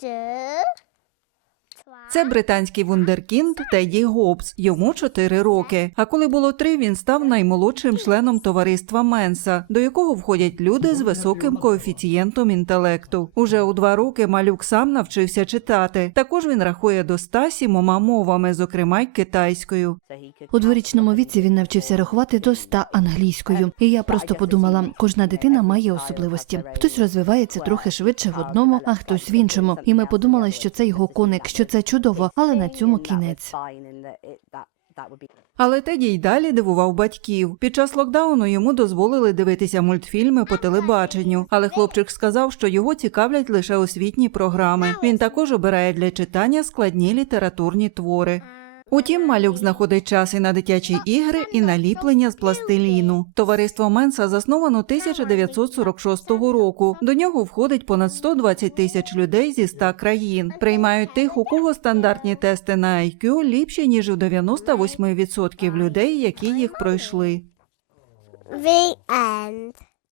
子 Це британський вундеркінд Теді Гоббс. Йому 4 роки. А коли було 3, він став наймолодшим членом товариства Менса, до якого входять люди з високим коефіцієнтом інтелекту. Уже у 2 роки малюк сам навчився читати. Також він рахує до 100 сімома мовами, зокрема й китайською. У дворічному віці він навчився рахувати до ста англійською. І я просто подумала, кожна дитина має особливості. Хтось розвивається трохи швидше в одному, а хтось в іншому. І ми подумали, що це його коник, що це чудово, але на цьому кінець. Але Теді й далі дивував батьків. Під час локдауну йому дозволили дивитися мультфільми по телебаченню, але хлопчик сказав, що його цікавлять лише освітні програми. Він також обирає для читання складні літературні твори. Утім, малюк знаходить час і на дитячі ігри, і на ліплення з пластиліну. Товариство Менса засновано 1946 року. До нього входить понад 120 тисяч людей зі 100 країн. Приймають тих, у кого стандартні тести на IQ ліпші ніж у 98% людей, які їх пройшли. the end.